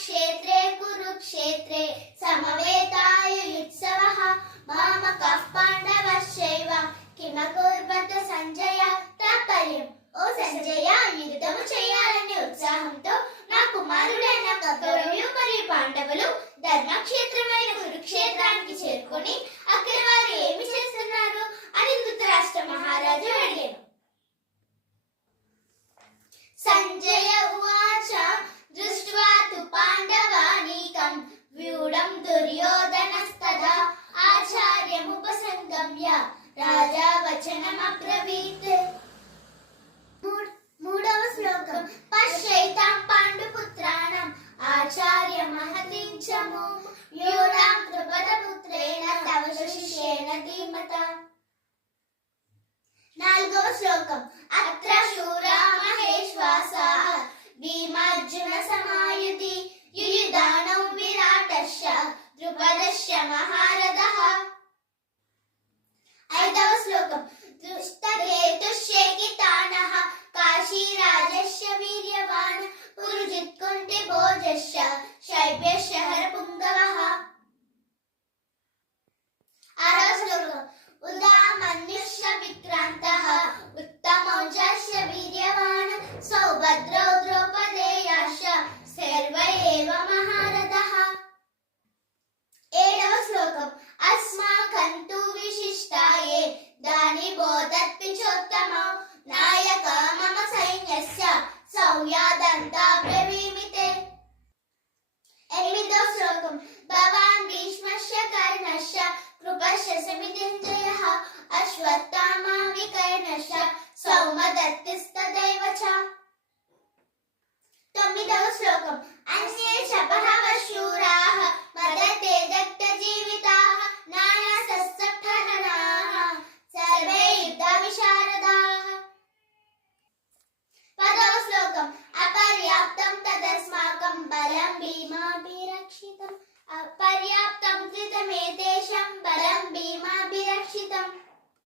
क्षेत्रे कुरुक्षेत्रे समवेतायुत्सवः मामकः पाण्डवश्चैव किमकुर्वत సంజయ తాత్పర్యం ఓ సంజయ యుద్ధము చేయాలనే ఉత్సాహంతో నా కుమారుడైన కౌరవులు మరియు పాండవులు ధర్మక్షేత్రమైన కురుక్షేత్రానికి చేరుకొని అక్కడ వారు ఏమి చేస్తున్నారు అని ధృతరాష్ట్ర మహారాజు అడిగాడు. సంజయ ఉవాచ దృష్ట్వా తు పాండవానీకం వ్యూఢం దుర్యోధనస్తదా ఆచార్యముపసంగమ్య రాజా వచనమబ్రవీత్. మూడవ శ్లోకం పశ్యైతాం పాండుపుత్రాణం ఆచార్య మహతీం చము వ్యూఢాం ద్రుపదపుత్రేణ తవ శిష్యేణ ధీమత. నాలుగవ శ్లోకం అత్ర శూరా మహేశ్వాసాః భీమార్జున సమాయుధి యుయుధానౌ విరాటశ్చ ద్రుపదశ్చ మహారథః. ఐదవ శ్లోకం దుష్టకేతుశ్చేకితానః కాశీరాజస్య వీర్యవాన్ పురుజిత్కుంటి భోజశ్చ శైబ్యశ్చ హరపుంగవః. ఆరవ శ్లోకం ఉదామన్యుశ్చ విక్రాంతః ఉత్తమౌజస్య వీర్యవాన్ సౌభద్రౌ ద్రౌపదేయాశ్చ సర్వ ఏవ మహారథః. ఏడవ శ్లోకం అస్మాకం తు విశిష్టాయే దాని బోధత్తి చోత్తమౌ నాయక మమ సైన్యస్య సౌయాదంతా బ్రవీమితే. ఎనిమిదవ శ్లోకం భవాన్ భీష్మశ్చ కర్ణశ్చ కృపశ్చ సమితింజయః అశ్వత్థామా వికర్ణశ్చ సౌమదత్తిస్తదైవ చ. తొమ్మిదవ శ్లోకం అన్యే చ బహవః శూరాః మదతే దత్తజీవితాః నానా శస్త్రధరాః సర్వే యుద్ధ విశారదాః. పదవ శ్లోకం అపర్యాప్తం తదస్మాకం బలం భీమాభిరక్షితం అపర్యాప్తం కృతమేతేషాం బలం భీమాభిరక్షితం.